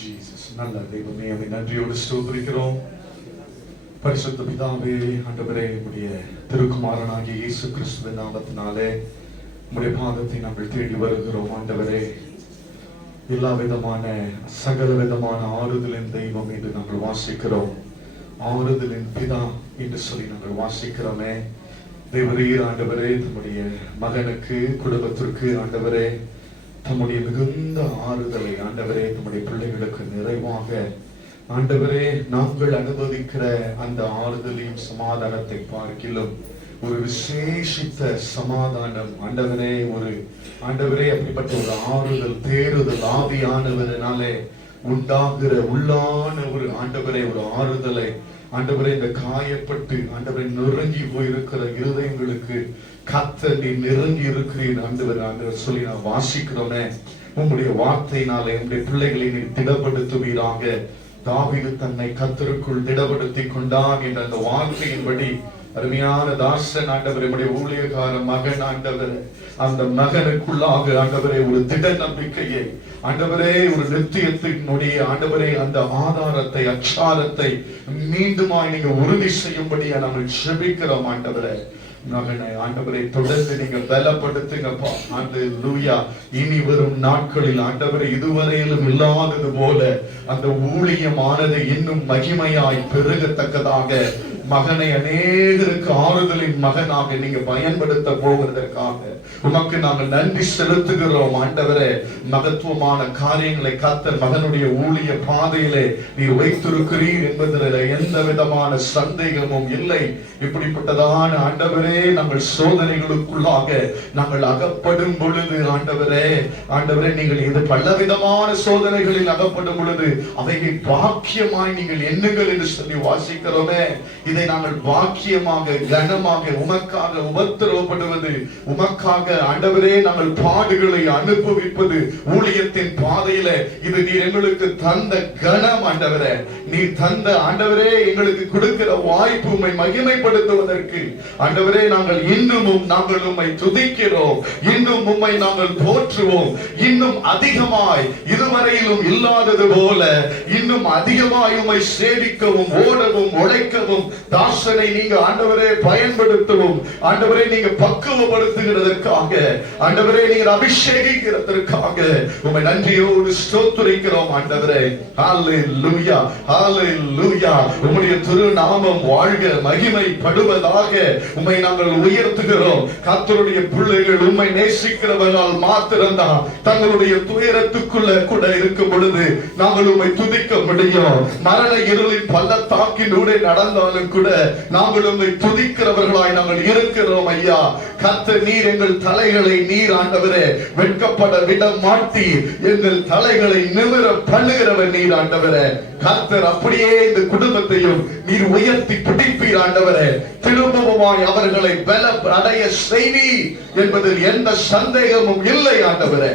Jesus. நல்ல தெய்வமே, உம்மை நன்றியோடு ஸ்தோத்திரிக்கிறோம். பரிசுத்த பிதாவே, ஆண்டவரே, உம்முடைய திருக்குமாரனாகிய இயேசு கிறிஸ்துவின் நாமத்தினாலே உம்முடைய பாதத்தை நாங்கள் தேடி வருகிறோம். ஆண்டவரே, எல்லா விதமான சகல விதமான ஆறுதலின் தெய்வம் என்று நாங்கள் வாசிக்கிறோம். ஆறுதலின் பிதா என்று சொல்லி நாங்கள் வாசிக்கிறோமே. தேவரீர் ஆண்டவரே, தம்முடைய மகனுக்கு, குடும்பத்திற்கு ஆண்டவரே தம்முடைய மிகுந்த ஆறுதலை ஆண்டவரே தம்முடைய பிள்ளைகளுக்கு நிறைவாக ஆண்டவரே நாங்கள் அனுபவிக்கிற அந்த ஆறுதலையும் சமாதானத்தை பார்க்கிலும் ஒரு விசேஷித்த சமாதானம் ஆண்டவரே, ஆண்டவரே அப்படிப்பட்ட ஒரு ஆறுதல், தேறுதல் ஆவியானவரினாலே உண்டாகிற உள்ளான ஒரு ஆண்டவரே ஒரு ஆறுதலை ஆண்டவரே இந்த காயப்பட்டு ஆண்டவரை நெருங்கி போயிருக்கிற இருதயங்களுக்கு கர்த்தர் நீ நெருங்கி இருக்கிறீர் ஆண்டவர் சொல்லி நான் வாசிக்கிறோமே. உங்களுடைய வார்த்தையினாலே உங்களுடைய பிள்ளைகளை நீ திடப்படுத்துவீராக. தாவீது தன்னை கர்த்தருக்குள் திடப்படுத்திக் கொண்டான் என்ற அந்த வார்த்தையின்படி அருமையான தாசன் ஆண்டவரே, நம்முடைய ஊழியக்கார மகன் ஆண்டவரே, அந்த மகனுக்குள்ளாக ஆண்டவரே ஒரு திட நம்பிக்கையை ஆண்டவரே, ஒரு நித்தியத்தினுடைய ஆண்டவரே அந்த ஆதாரத்தை அச்சாரத்தை மீண்டுமாய் நீங்க உறுதி செய்யும்படியா நாங்கள் ஜெபிக்கிறோம். ஆண்டவரே மகனை ஆண்டவரை தொடர்ந்து நீங்க பலப்படுத்துங்கப்பா. அல்லேலூயா. இனி வரும் நாட்களில் ஆண்டவரை இதுவரையிலும் இல்லாதது போல அந்த ஊழியமானது இன்னும் மகிமையாய் பெருகத்தக்கதாக மகனை அநேகருக்கு ஆறுதலின் மகனாக நீங்க பயன்படுத்த போகிறதற்காக உமக்கு நாங்கள் நன்றி செலுத்துகிறோம். ஆண்டவரே, மகத்துவமான காரியங்களை கர்த்தர் மகனுடைய ஊழிய பாதையிலே நீர் வைத்திருக்கிறீர் என்பதில் எந்த விதமான சந்தேகமும் இல்லை. இப்படிப்பட்டதான ஆண்டவரே, நாங்கள் சோதனைகளுக்குள்ளாக நாங்கள் அகப்படும் பொழுது ஆண்டவரே, நீங்கள் இது பலவிதமான சோதனைகளில் அகப்படும் பொழுது அவைகள் பாக்கியமாய் நீங்கள் எண்ணுங்கள் என்று சொல்லி வாசிக்கிறோமே. இதை நாங்கள் பாக்கியமாக கனமாக உமக்காக உபத்திரவப்படுவது, உமக்காக ஆண்டவரே நாங்கள் பாடுகளை அனுபவிப்பது ஊழியத்தின் பாதையில இது நீர் எங்களுக்கு தந்த கனம். ஆண்டவரே, நீர் தந்த ஆண்டவரே எங்களுக்கு கொடுக்கிற வாய்ப்பு உம்மை மகிமைப்படுத்துவதற்கு ஆண்டவரே நாங்கள் இன்னும் நாங்கள் உம்மை துதிக்கிறோம், இன்னும் உம்மை நாங்கள் போற்றுவோம். இன்னும் அதிகமாய் இதுவரையிலும் இல்லாதது போல இன்னும் அதிகமாய் உம்மை சேவிக்கவும் ஓடவும் உழைக்கவும் தாசனை நீங்க ஆண்டவரே பயன்படுத்தவும் ஆண்டவரே நீங்க பக்குவப்படுத்துகிறதற்காக ஆண்டவரே நீங்க அபிஷேகிக்கிறதற்காக உம்மை நன்றியோடு ஸ்தோத்திரிக்கிறோம். ஆண்டவரே, ஹல்லேலூயா, ஹல்லேலூயா. உம்முடைய திருநாமம் வாழ்க மகிமைப்படுவதாக உம்மை நாங்கள் உயர்த்துகிறோம். கர்த்தருடைய பிள்ளைகள் உம்மை நேசிக்கிறவர்களால் மாத்திரம்தான் தங்களுடைய துயரத்துக்குள்ள கூட இருக்கும் பொழுது நாங்கள் உம்மை துதிக்க முடியும். மரண இருளின் பள்ளத்தாக்கினூடே நடந்தாலும் கூட நாங்கள் உம்மை துதிக்கிறவர்களாய் நாங்கள் இருக்கிறோம். ஐயா கர்த்தர், நீர் எங்கள் தலைகளை நீர் ஆண்டவரே வெட்கப்பட விட மாட்டீர். எங்கள் தலைகளை நிமிர பண்ணுகிறவர் நீர் ஆண்டவரே. கர்த்தர், அப்படியே இந்த குடும்பத்தையும் நீர் உயர்த்தி பிடிப்பீர் ஆண்டவரே. திரும்பவுமாய் அவர்களை பல அடைய செய்வீர் என்பதில் எந்த சந்தேகமும் இல்லை ஆண்டவரே.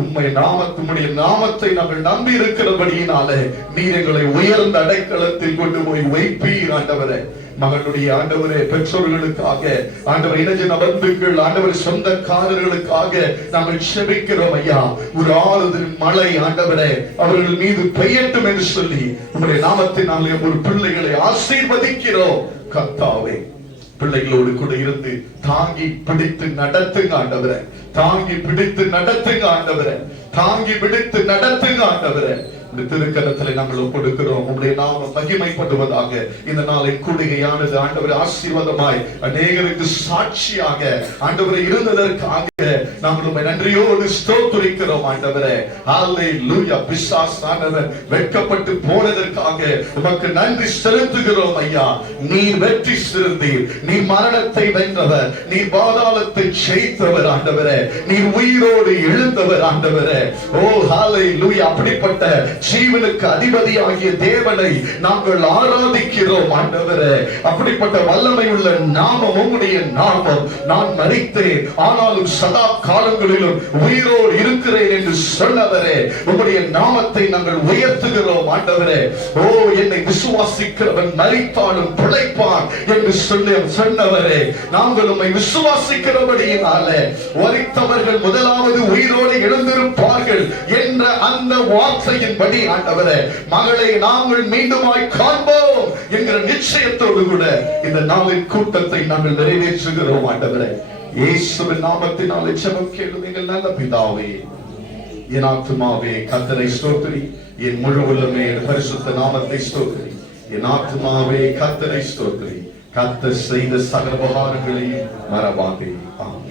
உம்மை நாமத்துடைய நாமத்தை நாங்கள் நம்பி இருக்கிறபடியினாலே நீர் எங்களை உயர்ந்த அடைக்கலத்தில் கொண்டு போய் வைப்பீர் ஆண்டவரே. மகளுடைய ஆண்டவரே பெற்றோர்களுக்காக ஆண்டவர் இனஜன பந்துக்கள் ஆண்டவர் சொந்தக்காரர்களுக்காக நாங்கள் செபிக்கிறோம். ஐயா, ஒரு ஆறுதல் மழை ஆண்டவரே அவர்கள் மீது பெய்யட்டும் என்று சொல்லி உம்முடைய நாமத்தினாலே ஒரு பிள்ளைகளை ஆசீர்வதிக்கிறோம். கர்த்தாவே, பிள்ளைகளோடு கூட இருந்து தாங்கி பிடித்து நடத்துங்க ஆண்டவரே. தாங்கி பிடித்து நடத்துங்க ஆண்டவரே. தாங்கி பிடித்து நடத்துங்க ஆண்டவரே. இந்த திருக்கரத்திலே நாங்கள் ஒப்புடுக்கிறோம். உம்முடைய நாமம் மகிமைப்படுவதாக. இந்த நாளை கூடுகையானது ஆண்டவரே ஆசீர்வாதமாய் அநேகருக்கு சாட்சியாக ஆண்டவரே இருந்ததற்காக நாங்கள் உம்மை நன்றியோடு ஸ்தோத்திரிக்கிறோம் ஆண்டவரே. ஹல்லேலூயா. பிசாசானவர் வெட்கப்பட்டு போனதற்காக உமக்கு நன்றி செலுத்துகிறோம். ஐயா, நீர் வெற்றி சிறந்தீர். நீர் மரணத்தை வென்றவர். நீர் பாதாளத்தை ஜெயித்தவர் ஆண்டவரே. நீர் உயிரோடு எழுந்தவர் ஆண்டவரே. ஓ ஹல்லேலூயா. அப்படிப்பட்ட ஜீவனுக்கு அதிபதியாகிய தேவனை நாங்கள் ஆராதிக்கிறோம் ஆண்டவரே. அப்படிப்பட்ட வல்லமை உள்ள நாமம் உம்முடைய நாமம். நான் மரித்தேன் ஆனாலும் சதா காலங்களிலும் உயிரோடு இருக்கிறேன் என்று சொன்னவரே, உம்முடைய நாமத்தை நாங்கள் உயர்த்துகிறோம் ஆண்டவரே. ஓ, என்னை விசுவாசிக்கிறவன் மரித்தாலும் பிழைப்பான் என்று சொன்னவரே, நாங்கள் உம்மை விசுவாசிக்கிறபடியினாலே மரித்தவர்கள் முதலாவது உயிரோடு எழுந்திருப்பார்கள் என்ற அந்த வார்த்தையின்படி ஆண்டவரே மகளை நாங்கள் மீண்டுமாய் காண்போம் என்கிற நிச்சயத்தோடு கூட இந்த நாளின் கூட்டத்தை நாங்கள் நிறைவேற்றுகிறோம் ஆண்டவரே. இயேசுவின் நாமத்தினாலே ஜெபம் கேளும் எங்கள் நல்ல பிதாவே. என் ஆத்துமாவே கர்த்தரை ஸ்தோத்திரி, என் முழு உள்ளமே பரிசுத்த நாமத்தை ஸ்தோத்திரி. என் ஆத்துமாவே கர்த்தரை ஸ்தோத்திரி, கர்த்தர் செய்த சகல உபகாரங்களையும் மறவாதே. ஆமென்.